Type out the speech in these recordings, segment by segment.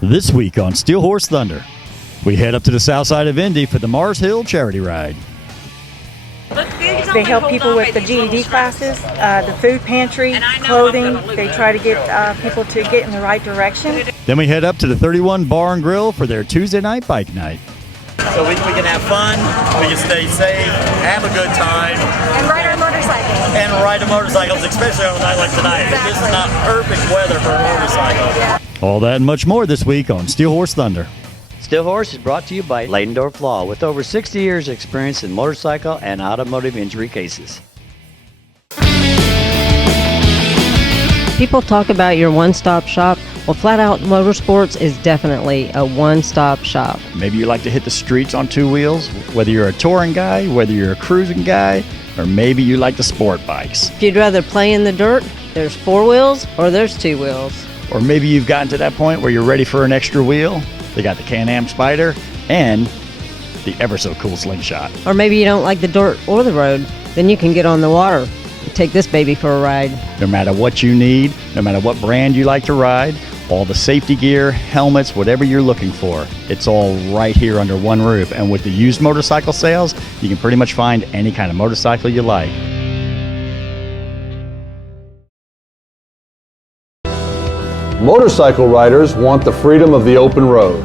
This week on Steel Horse Thunder, we head up to the south side of Indy for the Mars Hill Charity Ride. They help people with the GED classes, the food pantry, clothing. They try to get people to get in the right direction. Then we head up to the 31 Bar and Grill for their Tuesday night bike night. So we can have fun, we can stay safe, have a good time. And ride our motorcycles. And ride the motorcycles, especially on a night like tonight. Exactly. This is not perfect weather for a motorcycle. Yeah. All that and much more this week on Steel Horse Thunder. Steel Horse is brought to you by Leidendorf Law, with over 60 years experience in motorcycle and automotive injury cases. People talk about your one-stop shop. Well, Flat Out Motorsports is definitely a one-stop shop. Maybe you like to hit the streets on two wheels, whether you're a touring guy, whether you're a cruising guy, or maybe you like the sport bikes. If you'd rather play in the dirt, there's four wheels or there's two wheels. Or maybe you've gotten to that point where you're ready for an extra wheel. They got the Can-Am Spider and the ever-so-cool Slingshot. Or maybe you don't like the dirt or the road, then you can get on the water and take this baby for a ride. No matter what you need, no matter what brand you like to ride, all the safety gear, helmets, whatever you're looking for, it's all right here under one roof. And with the used motorcycle sales, you can pretty much find any kind of motorcycle you like. Motorcycle riders want the freedom of the open road.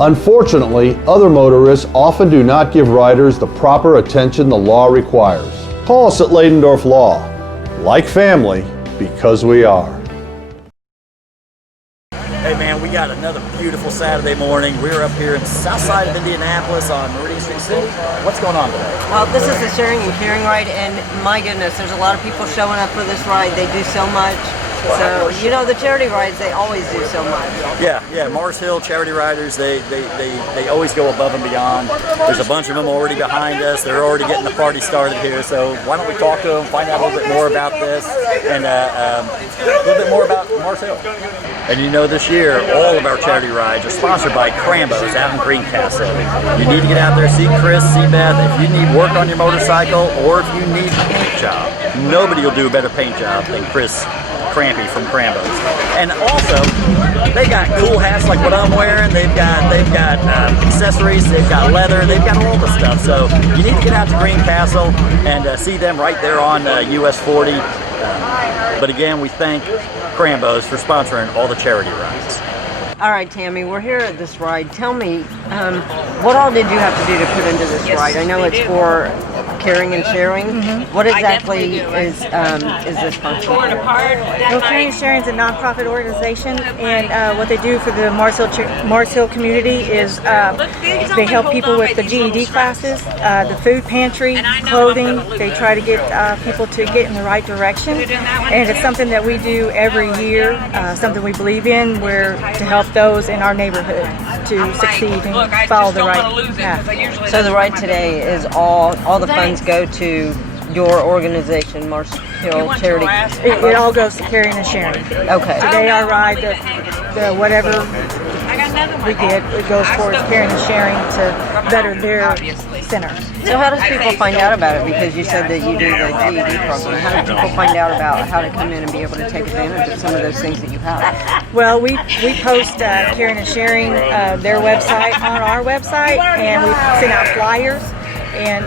Unfortunately, other motorists often do not give riders the proper attention the law requires. Call us at Leidendorf Law. Like family, because we are. Hey man, we got another beautiful Saturday morning. We're up here in the south side of Indianapolis on Meridian Street. What's going on today? Well, this is the sharing and caring ride, and my goodness, there's a lot of people showing up for this ride. They do so much. So, you know, the charity rides, they always do so much. Yeah, Mars Hill Charity Riders, they always go above and beyond. There's a bunch of them already behind us. They're already getting the party started here. So why don't we talk to them, find out a little bit more about this, and a little bit more about Mars Hill. And you know, this year, all of our charity rides are sponsored by Crambo's out in Greencastle. You need to get out there, see Chris, see Beth. If you need work on your motorcycle, or if you need a paint job, nobody will do a better paint job than Chris Crampy from Crambo's. And also, they got cool hats like what I'm wearing. They've got accessories. They've got leather. They've got all the stuff. So you need to get out to Greencastle and see them right there on US 40. But again, we thank Crambo's for sponsoring all the charity rides. All right, Tammy, we're here at this ride. Tell me, what all did you have to do to put into this ride? I know it's for caring and sharing. Mm-hmm. What exactly is this function for? Well, Caring and Sharing is a nonprofit organization, and what they do for the Mars Hill community is they help people with the GED classes, the food pantry, clothing. They try to get people to get in the right direction, and it's something that we do every year, something we believe in, where to help those in our neighborhood to succeed and follow the right path. So the ride today is all the funds go to your organization, Mars Hill Charity. It all goes to Caring and Sharing. Okay. Today our ride, the whatever we get, it goes towards Caring and Sharing to better their center. So how does people find out about it? Because you said that you do the GED program. How do people find out about how to come in and be able to take advantage of some of those things that you have? Well, we post Caring and Sharing, their website on our website, and we send out flyers and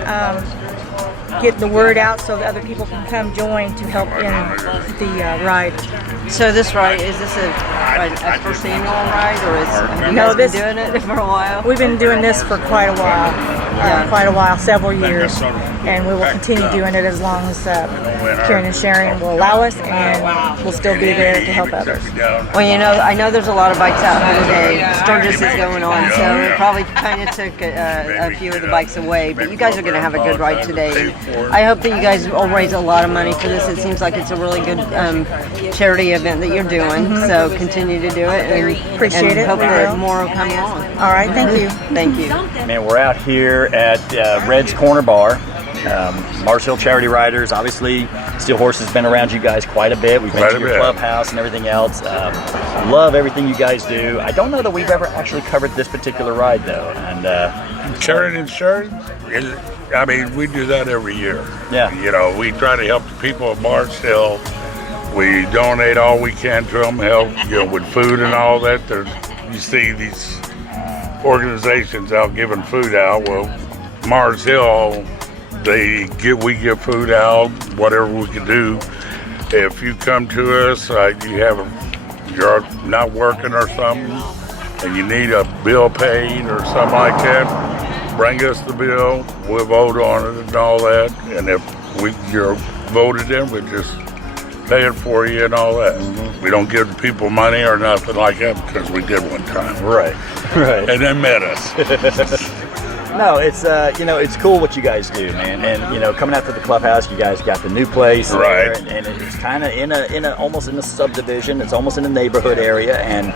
get the word out so that other people can come join to help in the ride. So this ride, is this a first annual ride, or have you No, guys been doing it for a while? We've been doing this for quite a while, several years, and we will continue doing it as long as Caring and Sharing will allow us, and we'll still be there to help others. Well, you know, I know there's a lot of bikes out here today. Sturgis is going on, so it probably kind of took a few of the bikes away, but you guys are going to have a good ride today. I hope that you guys will raise a lot of money for this. It seems like it's a really good charity event that you're doing, so continue to do it, and Appreciate it. hope that more will come along. All right, thank you. Thank you. Man, we're out here at Red's Corner Bar. Mars Hill Charity Riders, obviously Steel Horse has been around you guys quite a bit. We've been to your clubhouse and everything else. Love everything you guys do. I don't know that we've ever actually covered this particular ride though. And Caring and Sharing, I mean, we do that every year. Yeah. You know, we try to help the people of Mars Hill. We donate all we can to them, help, with food and all that. There's you see these organizations out giving food out. Well, Mars Hill, we give food out, whatever we can do. If you come to us, you're not working or something, and you need a bill paid or something like that, bring us the bill. We'll vote on it and all that. And if you're voted in, we just pay it for you and all that. Mm-hmm. We don't give people money or nothing like that because we did one time. Right. And they met us. No, it's it's cool what you guys do, man. And coming out to the clubhouse, you guys got the new place, right? There, and it's kind of in a almost in a subdivision. It's almost in a neighborhood area, and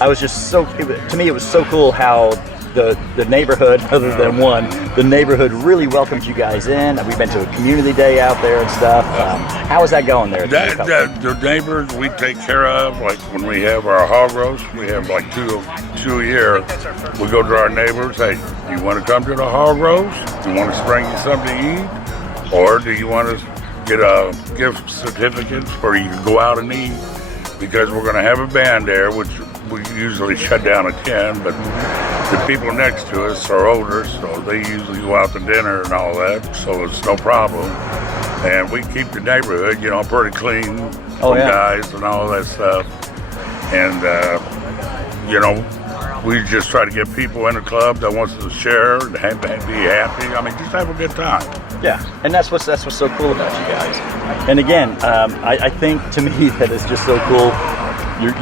I was just to me it was so cool how the neighborhood, other than one, the neighborhood really welcomed you guys in. We've been to a community day out there and stuff. How is that going there? The neighbors we take care of, like when we have our hog roast, we have like two a year. We go to our neighbors, hey, do you want to come to the hog roast? Do you want us to bring you something to eat? Or do you want to get a gift certificates where you can go out and eat? Because we're going to have a band there, which we usually shut down at 10, but the people next to us are older, so they usually go out to dinner and all that, so it's no problem. And we keep the neighborhood, pretty clean from guys and all that stuff. And, we just try to get people in the club that wants to share and be happy. I mean, just have a good time. Yeah, and that's what's so cool about you guys. And again, I think to me that is just so cool.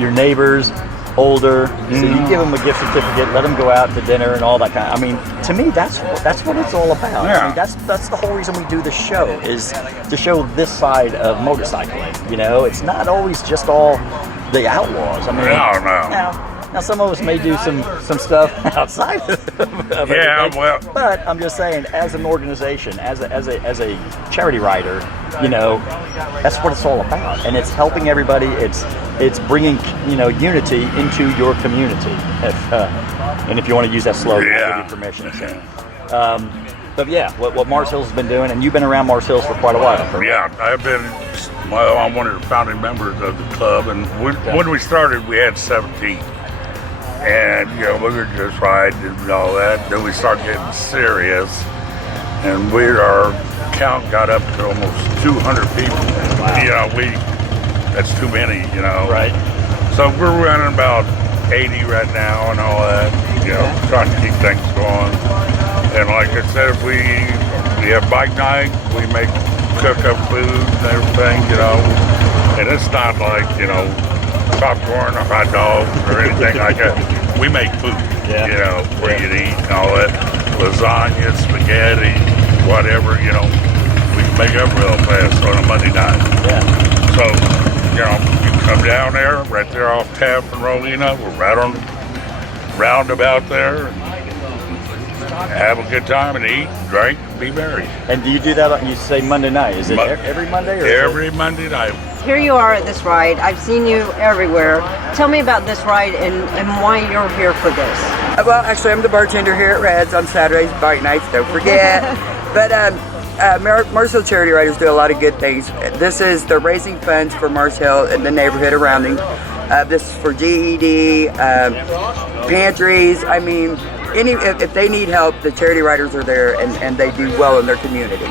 Your neighbors, older, so you give them a gift certificate, let them go out to dinner and all that kind of. I mean, to me, that's what it's all about. Yeah. I mean, that's the whole reason we do the show, is to show this side of motorcycling. It's not always just all the outlaws. I mean, no. Now some of us may do some stuff outside of everything, but I'm just saying, as an organization, as a charity rider, that's what it's all about, and it's helping everybody. It's bringing unity into your community. And if you want to use that slogan, I'll give you permission. But yeah, what Mars Hills has been doing, and you've been around Mars Hills for quite a while. Correct? Yeah, I'm one of the founding members of the club, and when we started, we had 17. And, we were just riding and all that. Then we started getting serious. And our count got up to almost 200 people. Wow. That's too many, Right. So we're running about 80 right now and all that, trying to keep things going. And like I said, if we have bike night, we cook up food and everything, And it's not like, popcorn or hot dogs or anything like that. We make food, where you eat and all that. Lasagna, spaghetti, whatever, we can make up real fast on a Monday night. Yeah. So, you can come down there, right there off Taft and Rolina. We're right on roundabout there. Have a good time and eat, drink, be merry. And do you do that? You say Monday night? Is it every Monday? Or every Monday night. Here you are at this ride. I've seen you everywhere. Tell me about this ride and why you're here for this. Well, actually, I'm the bartender here at Red's on Saturdays, bike nights, don't forget. But Mars Hill Charity Riders do a lot of good things. They're raising funds for Mars Hill and the neighborhood around them. This is for GED, pantries. I mean, if they need help, the charity riders are there, and they do well in their community.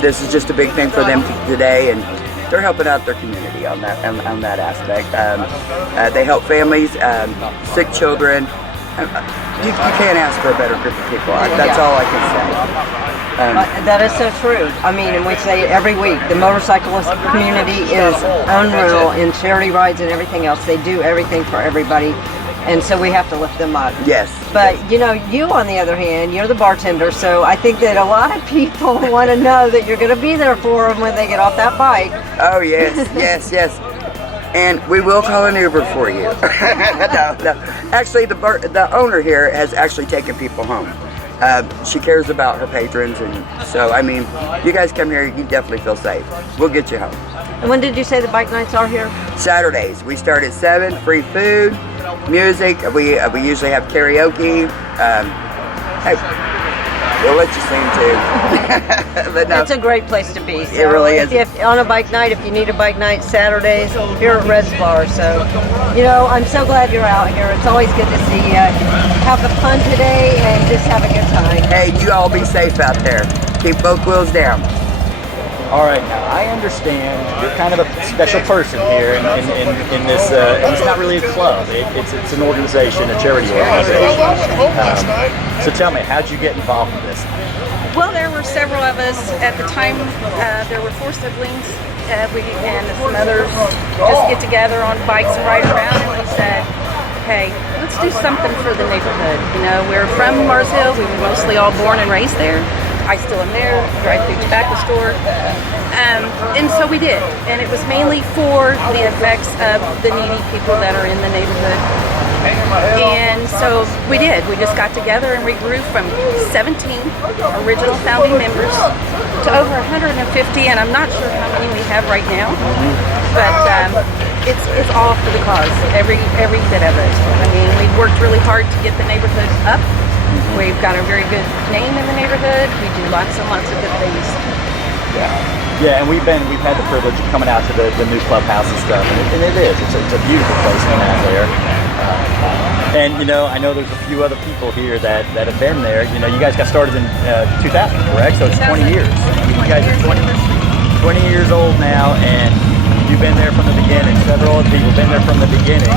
This is just a big thing for them today, and they're helping out their community on that aspect. They help families, sick children. You can't ask for a better group of people. That's all I can say. That is so true. I mean, and we say it every week, the motorcyclist community is unreal in charity rides and everything else. They do everything for everybody. And so we have to lift them up. Yes. But, you on the other hand, you're the bartender, so I think that a lot of people want to know that you're going to be there for them when they get off that bike. Oh, yes. And we will call an Uber for you. No. Actually, the owner here has actually taken people home. She cares about her patrons, and so, I mean, you guys come here, you definitely feel safe. We'll get you home. And when did you say the bike nights are here? Saturdays. We start at 7, free food, music. We usually have karaoke. They'll let you sing too. But no, It's a great place to be. So It really is. If on a bike night, if you need a bike night Saturdays, here at Red's Bar. So, I'm so glad you're out here. It's always good to see you. Have the fun today and just have a good time. hey, you all be safe out there. Keep both wheels down. All right, now I understand you're kind of a special person here in this. It's not really a club. It's an organization, a charity organization. So tell me, how'd you get involved in this? Well, there were several of us at the time. There were 4 siblings. We and some others just get together on bikes and ride around, and we said, "Hey, let's do something for the neighborhood." We're from Mars Hill. We were mostly all born and raised there. I still am there, drive through tobacco store. And so we did. And it was mainly for the effects of the needy people that are in the neighborhood. And so we did. We just got together and we grew from 17 original founding members to over 150, and I'm not sure how many we have right now. But it's all for the cause, every bit of it. I mean, we've worked really hard to get the neighborhood up. We've got a very good name in the neighborhood. We do lots and lots of good things. Yeah, and we've had the privilege of coming out to the new clubhouse and stuff, and it is. It's a beautiful place to out there. And I know there's a few other people here that have been there. You guys got started in 2000, correct? So it's 20 years. You guys are 20 years old now, and you've been there from the beginning. Several other people have been there from the beginning.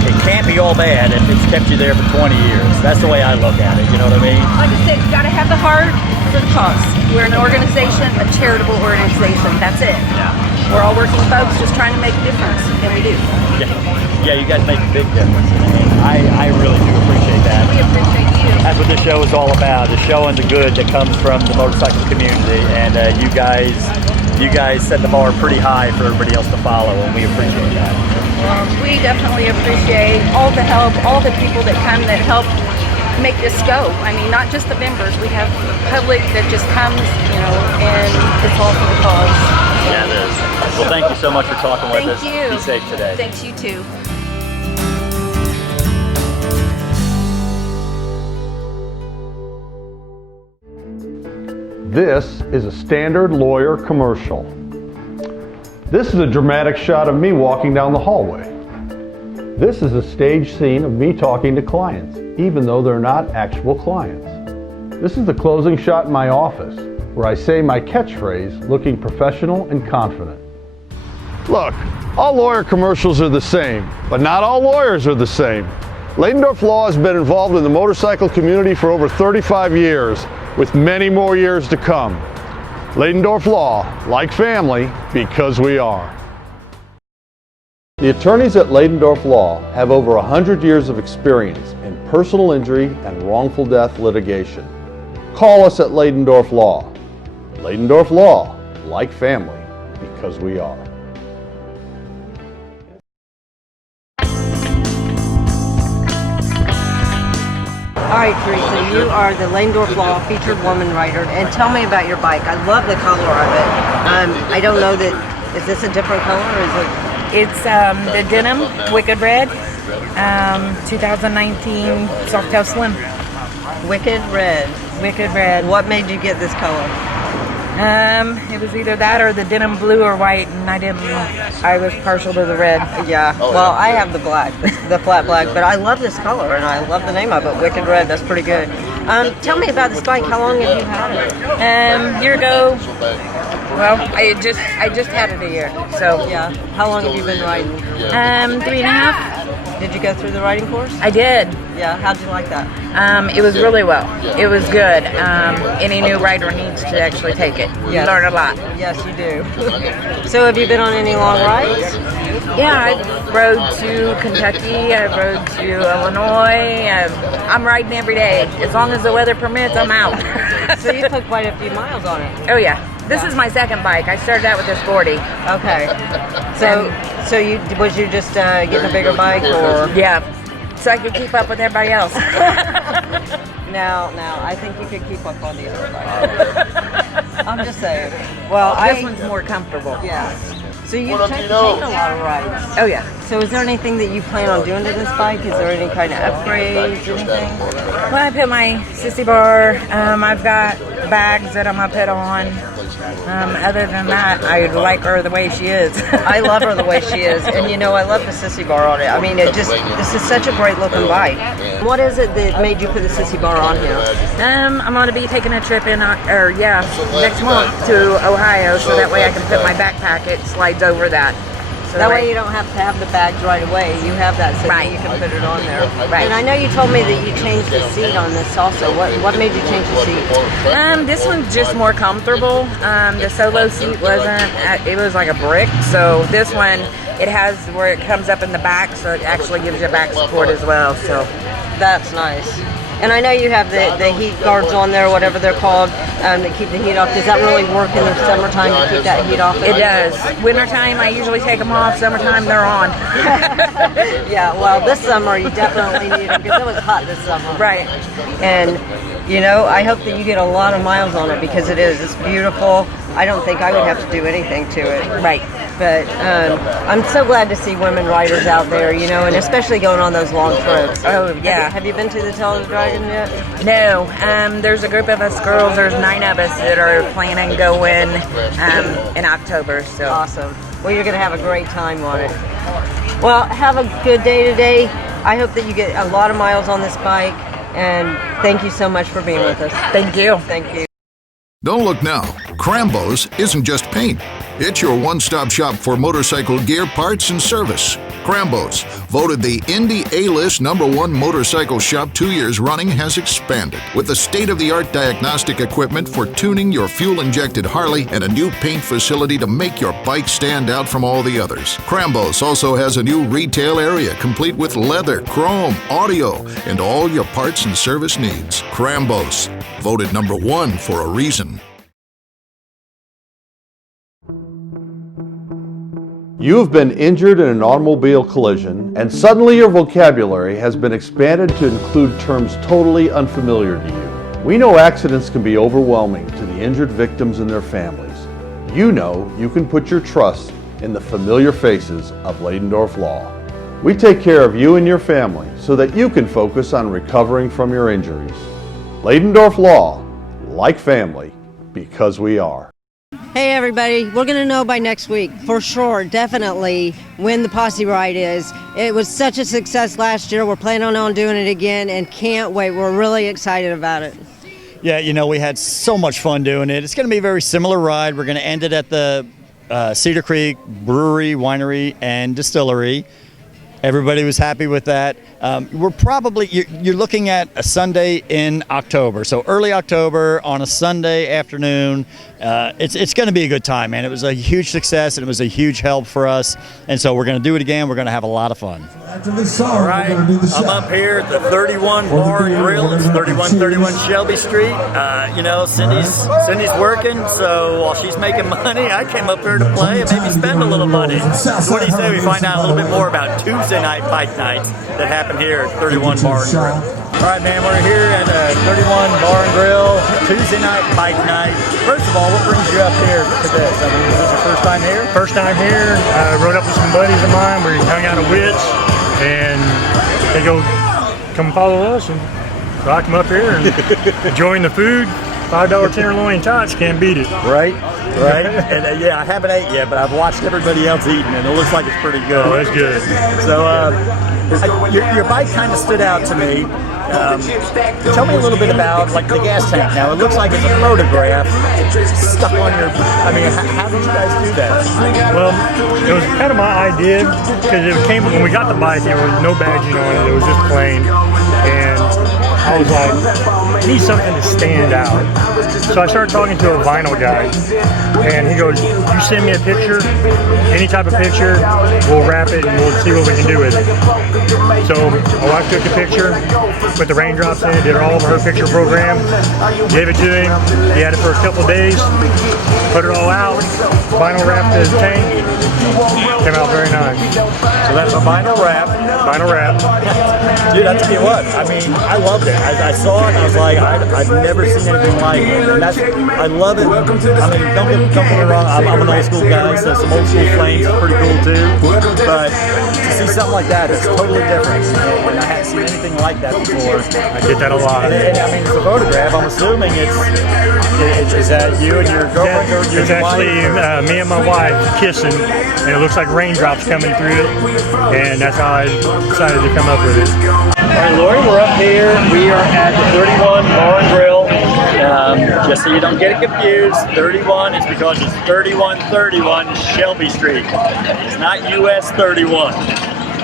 It can't be all bad if it's kept you there for 20 years. That's the way I look at it, you know what I mean? Like I said, you got to have the heart for the cause. We're an organization, a charitable organization. That's it. Yeah. We're all working folks just trying to make a difference, and we do. Yeah, you guys make a big difference. I really do appreciate that. We appreciate you. That's what this show is all about, is showing the good that comes from the motorcycle community. And you guys set the bar pretty high for everybody else to follow, and we appreciate that. We definitely appreciate all the help, all the people that come that help make this go. I mean, not just the members. We have public that just comes, and it's all for the cause. Yeah, it is. Well, thank you so much for talking with us. Thank you. Be safe today. Thanks, you too. This is a standard lawyer commercial. This is a dramatic shot of me walking down the hallway. This is a stage scene of me talking to clients, even though they're not actual clients. This is the closing shot in my office, where I say my catchphrase, looking professional and confident. Look, all lawyer commercials are the same, but not all lawyers are the same. Ladendorf Law has been involved in the motorcycle community for over 35 years, with many more years to come. Ladendorf Law, like family, because we are. The attorneys at Ladendorf Law have over 100 years of experience in personal injury and wrongful death litigation. Call us at Ladendorf Law. Ladendorf Law, like family, because we are. All right, Teresa, you are the Ladendorf Law featured woman writer, and tell me about your bike. I love the color of it. I don't know that, is this a different color, or is it? It's the denim Wicked Red, 2019 Softail Slim. Wicked Red. Wicked Red. What made you get this color? It was either that or the denim blue or white, and I was partial to the red. Yeah, well, I have the black, the flat black, but I love this color, and I love the name of it, Wicked Red. That's pretty good. Tell me about this bike. How long have you had it? Year ago. Well, I just had it a year. So yeah. How long have you been riding? 3.5. Did you go through the riding course? I did. Yeah. How'd you like that? It was really well. It was good. Any new rider needs to actually take it. You learn a lot. Yes, you do. So have you been on any long rides? Yeah, I rode to Kentucky. I rode to Illinois. I'm riding every day. As long as the weather permits, I'm out. So you took quite a few miles on it. Oh yeah. This is my second bike. I started out with this 40. Okay. So you just getting a bigger bike, or? Yeah. So I could keep up with everybody else. Now, I think you could keep up on the other bike. I'm just saying. Well, this one's more comfortable. Yeah. So you've taken a lot of rides. Oh yeah. So is there anything that you plan on doing to this bike? Is there any kind of upgrades, anything? Well, I put my sissy bar. I've got bags that I'm gonna put on. Other than that, I like her the way she is. I love her the way she is, and you know, I love the sissy bar on it. I mean, this is such a great looking bike. What is it that made you put the sissy bar on here? I'm gonna be taking a trip next month to Ohio, so that way I can put my backpack. It slides over that. So that way you don't have to have the bags right away. You have that so that you can put it on there. Right. And I know you told me that you changed the seat on this also. What made you change the seat? This one's just more comfortable. The solo seat wasn't. It was like a brick. So this one, it has where it comes up in the back, so it actually gives you back support as well. So that's nice. And I know you have the heat guards on there, whatever they're called, that keep the heat off. Does that really work in the summertime to keep that heat off? It does. Wintertime, I usually take them off. Summertime, they're on. Yeah, well, this summer you definitely need them because it was hot this summer. Right. And, you know, I hope that you get a lot of miles on it because it's beautiful. I don't think I would have to do anything to it. Right. But I'm so glad to see women riders out there, you know, and especially going on those long trips. Oh, yeah. Have you been to the Tell the Dragon yet? No. There's a group of us girls, there's 9 of us that are planning going in October. So awesome. Well, you're going to have a great time on it. Well, have a good day today. I hope that you get a lot of miles on this bike, and thank you so much for being with us. Thank you. Thank you. Don't look now. Crambo's isn't just paint. It's your one-stop shop for motorcycle gear, parts, and service. Crambo's, voted the Indy A-List #1 motorcycle shop 2 years running, has expanded with the state-of-the-art diagnostic equipment for tuning your fuel-injected Harley and a new paint facility to make your bike stand out from all the others. Crambo's also has a new retail area complete with leather, chrome, audio, and all your parts and service needs. Crambo's, voted #1 for a reason. You have been injured in an automobile collision, and suddenly your vocabulary has been expanded to include terms totally unfamiliar to you. We know accidents can be overwhelming to the injured victims and their families. You know you can put your trust in the familiar faces of Ladendorf Law. We take care of you and your family so that you can focus on recovering from your injuries. Ladendorf Law, like family, because we are. Hey everybody, we're going to know by next week, for sure, definitely, when the Posse Ride is. It was such a success last year, we're planning on doing it again and can't wait, we're really excited about it. Yeah, you know, we had so much fun doing it. It's going to be a very similar ride. We're going to end it at the Cedar Creek Brewery, Winery, and Distillery. Everybody was happy with that. You're looking at a Sunday in October, so early October on a Sunday afternoon. It's going to be a good time, man. It was a huge success, and it was a huge help for us. And so we're going to do it again. We're going to have a lot of fun. All right, I'm up here at the 31 Bar and Grill. It's 3131 Shelby Street. You know, Cindy's working, so while she's making money, I came up here to play and maybe spend a little money. So what do you say we find out a little bit more about Tuesday night bike nights that happen here at 31 Bar and Grill? All right, man, we're here at 31 Bar and Grill, Tuesday night bike night. First of all, what brings you up here to this? I mean, is this your first time here? First time here. I rode up with some buddies of mine. We hung out at Wits, and they go, come follow us. And so I come up here and enjoying the food. $5 tenderloin tots, can't beat it. Right. And yeah, I haven't ate yet, but I've watched everybody else eating, and it looks like it's pretty good. Oh, it's good. So your bike kind of stood out to me. Tell me a little bit about like the gas tank. Now it looks like it's a photograph stuck on your. I mean, how did you guys do that? Well, it was kind of my idea because it came when we got the bike. There was no badging on it; it was just plain, and I was like, I need something to stand out. So I started talking to a vinyl guy, and he goes, you send me a picture, any type of picture, we'll wrap it and we'll see what we can do with it. So my wife took the picture, put the raindrops in it, did all of her picture program, gave it to him. He had it for a couple days, put it all out, vinyl wrapped the tank, came out very nice. So that's a vinyl wrap. Vinyl wrap. Dude, I tell you what, I mean, I loved it. I saw it and I was like, like I've never seen anything like it, and I love it. I mean, don't get me wrong, I'm an old school guy, so some old school flames is pretty cool too. But to see something like that, it's totally different, and I haven't seen anything like that before. I get that a lot. And I mean, it's a photograph. I'm assuming is that you and your girlfriend or your It's actually me and my wife kissing, and it looks like raindrops coming through it, and that's how I decided to come up with it. All right, Lori, we're up here. We are at the 31 Bar and Grill. Just so you don't get it confused, 31 is because it's 3131 Shelby Street. It's not US 31.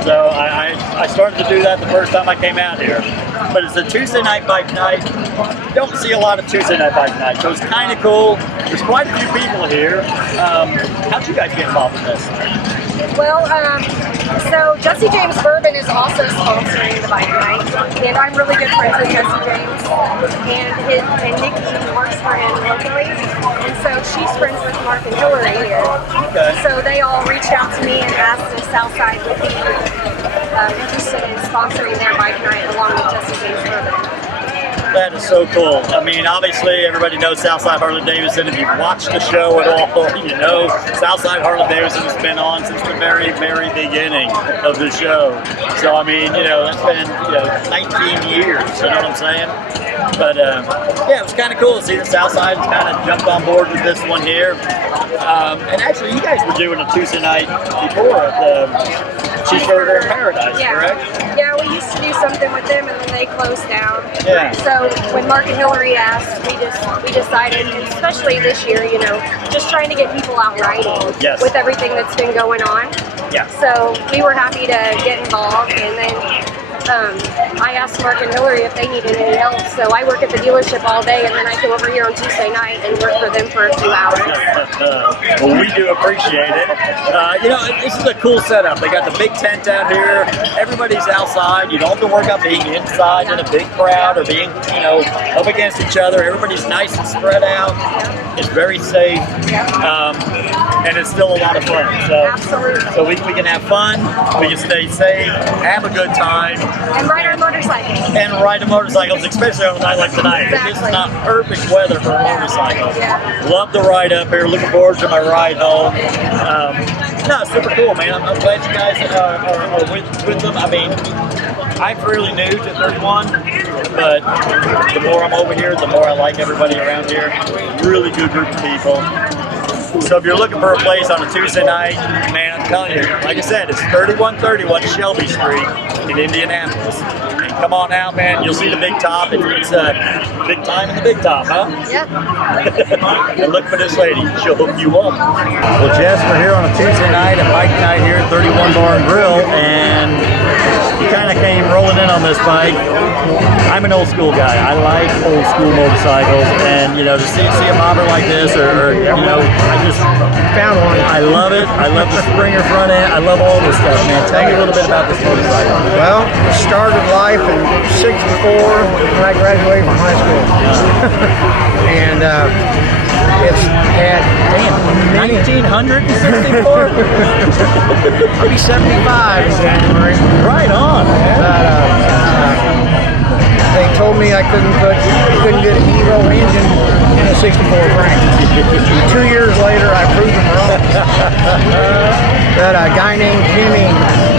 So I started to do that the first time I came out here. But it's a Tuesday night bike night. Don't see a lot of Tuesday night bike nights, so it's kind of cool. There's quite a few people here. How'd you guys get involved with this? Well, so Jesse James Bourbon is also sponsoring the bike night, and I'm really good friends with Jesse James, and Nikki works for him locally, and so she's friends with Mark and Hillary here. Okay. So they all reached out to me and asked if Southside would be interested in sponsoring their bike night along with Jesse James Bourbon. That is so cool. I mean, obviously, everybody knows Southside Harley-Davidson. If you've watched the show at all, you know Southside Harley-Davidson has been on since the very, very beginning of the show. So, I mean, you know, that's been 19 years, you know what I'm saying? But, yeah, it was kind of cool to see that Southside kind of jumped on board with this one here. And actually, you guys were doing a Tuesday night before at the Cheeseburger in Paradise, correct? Yeah, we used to do something with them, and then they closed down. Yeah. So when Mark and Hillary asked, we decided, especially this year, you know, just trying to get people out riding with everything that's been going on. Yeah. So we were happy to get involved, and then I asked Mark and Hillary if they needed any help. So I work at the dealership all day, and then I come over here on Tuesday night and work for them for a few hours. Well, we do appreciate it. You know, this is a cool setup. They got the big tent out here. Everybody's outside. You don't have to worry about being inside in a big crowd or being, you know, up against each other. Everybody's nice and spread out. It's very safe. And it's still a lot of fun. So, absolutely. So we can have fun. We can stay safe, have a good time. And ride our motorcycles. And ride the motorcycles, especially on a night like tonight. Exactly. This is not perfect weather for a motorcycle. Love the ride up here. Looking forward to my ride home. No, it's super cool, man. I'm glad you guys are with them. I mean, I'm fairly new to 31, but the more I'm over here, the more I like everybody around here. Really good group of people. So if you're looking for a place on a Tuesday night, man, I'm telling you, like I said, it's 3131 Shelby Street in Indianapolis. And come on out, man. You'll see the big top. It's big time in the big top, huh? Yep. And look for this lady. She'll hook you up. Well, Jess, we're here on a Tuesday night, a bike night here at 31 Bar and Grill, and you kind of came rolling in on this bike. I'm an old school guy. I like old school motorcycles, and you know, to see a bobber like this, or you know, I just found one. I love it. I love the Springer front end. I love all this stuff, man. Tell me a little bit about this motorcycle. Well, I started life in '64 when I graduated from high school, and it's had 1964. I'll be 75 in January. Right on. They told me I couldn't get an Evo engine in a '64 frame. 2 years later, I proved them wrong. That a guy named Jimmy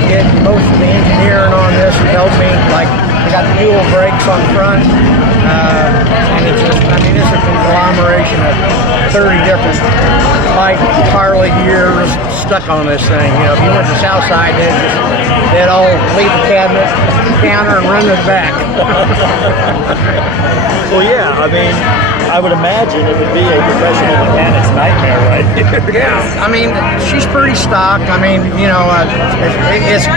did most of the engineering on this and helped me. Like, I got dual brakes on the front, and it's just, I mean, it's a conglomeration of 30 different bike Harley gears stuck on this thing. You know, if you went to Southside, they'd all leave the cabinet, counter, and run to the back. Well, yeah, I mean, I would imagine it would be a professional mechanic's nightmare, right? Yeah, I mean, she's pretty stock. I mean, you know, it's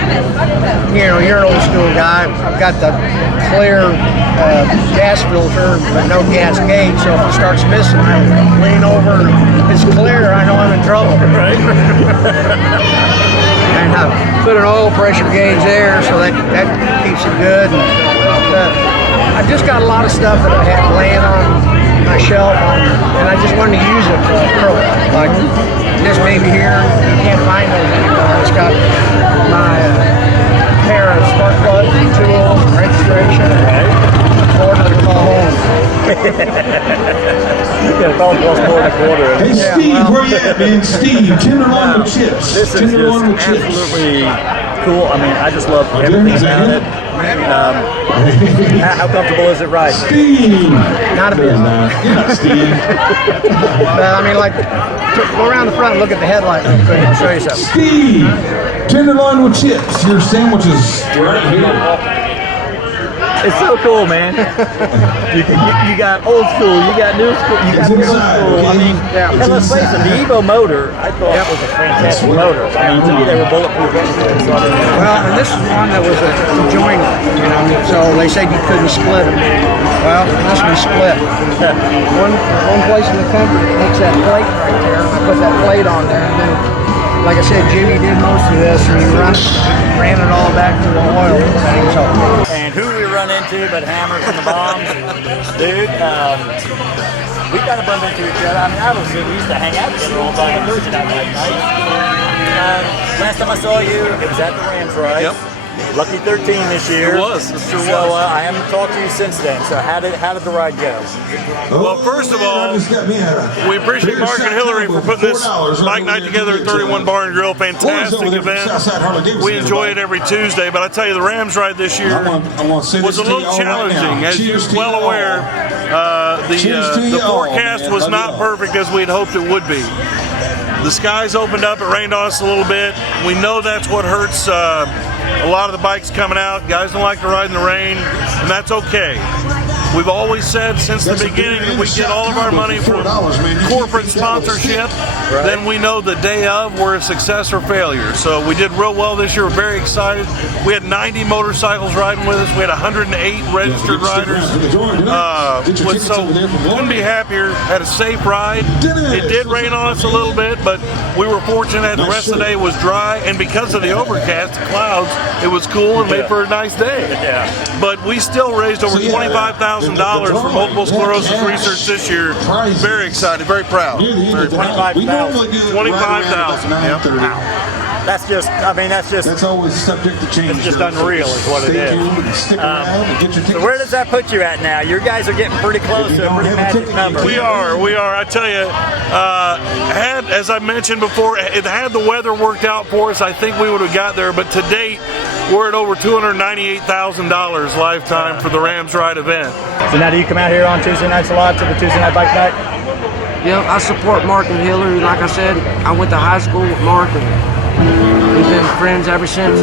you know, you're an old school guy. I've got the clear gas filter, but no gas gauge, so if it starts missing, I lean over and it's clear, I know I'm in trouble. Right. And I put an oil pressure gauge there, so that keeps it good. And, I just got a lot of stuff that I had laying on my shelf, and I just wanted to use it for acrylic. Like this baby here, you can't find those anymore. It's got my pair of spark plug tools, registration, Ford Oklahoma Yeah, about cost more than a quarter. Hey, Steve, where you at, man? Steve, tenderloin with chips. This is Tenderloin with just chips. absolutely cool. I mean, I just love everything about it. How comfortable is it riding? Steve! Not a bit. Steve. But I mean, like, go around the front and look at the headlight real quick. I'll show you something. Steve! Tenderloin with chips. Your sandwiches right here. It's so cool, man. You got old school, you got new school, you got middle school. I mean, and let's face it, the Evo motor, I thought was a fantastic motor. I mean, to me, they were bulletproof anyway. So Well, and this is one that was a joint, you know, so they said you couldn't split them. Well, this one split. one place in the country that makes that plate right there, and I put that plate on there, and then, like I said, Jimmy did most of this, and he ran it all back to the oil thing. So. And who do we run into but Hammers and the Bombs? Dude, we kind of bumped into each other. I mean, obviously, we used to hang out together all the time on Thursday night. Last time I saw you, it was at the Rams ride. Yep. Lucky 13 this year. It was. It sure so, was. I haven't talked to you since then. So how did the ride go? Well, first of all, we appreciate Mark and Hillary for putting this bike night together at 31 Bar and Grill. Fantastic event. We enjoy it every Tuesday. But I tell you, the Rams ride this year was a little challenging. As you're well aware, the forecast was not perfect as we'd hoped it would be. The skies opened up, it rained on us a little bit. We know that's what hurts a lot of the bikes coming out. Guys don't like to ride in the rain, and that's okay. We've always said since the beginning that we get all of our money from corporate sponsorship, then we know the day of we're a success or failure. So we did real well this year. We're very excited. We had 90 motorcycles riding with us. We had 108 registered riders. So couldn't be happier. Had a safe ride. It did rain on us a little bit, but we were fortunate the rest of the day was dry, and because of the overcast, the clouds, it was cool and made for a nice day. But we still raised over $25,000 for multiple sclerosis research this year. Very excited, very proud. 25,000. 25,000. Yep. Wow. That's always subject to change. It's just unreal is what it is. So where does that put you at now? Your guys are getting pretty close to a pretty magic number. We are. I tell you, as I mentioned before, had the weather worked out for us, I think we would have got there. But to date, we're at over $298,000 lifetime for the Rams Ride event. So now do you come out here on Tuesday nights a lot to the Tuesday Night Bike Night? Yeah, I support Mark and Hillary. Like I said, I went to high school with Mark, and we've been friends ever since.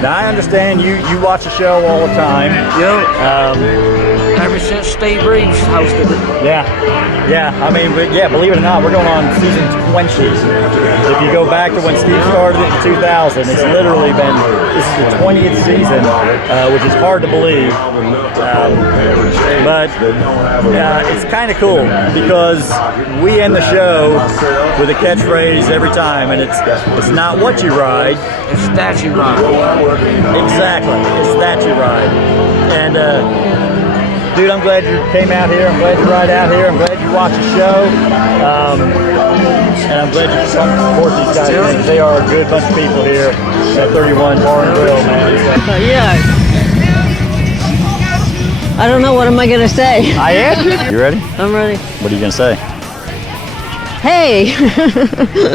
Now I understand you watch the show all the time. Yep. Ever since Steve Reeves hosted it. Yeah. I mean, believe it or not, we're going on season 20. If you go back to when Steve started it in 2000, it's literally been, this is the 20th season, which is hard to believe. But it's kind of cool because we end the show with a catchphrase every time, and it's not what you ride, it's that you ride. Exactly, it's that you ride. And dude, I'm glad you came out here. I'm glad you ride out here. I'm glad you watch the show. And I'm glad you support these guys. Man. They are a good bunch of people here at 31 Bar and Grill, man. So. Yeah. I don't know, what am I going to say? I am. You ready? I'm ready. What are you going to say? Hey!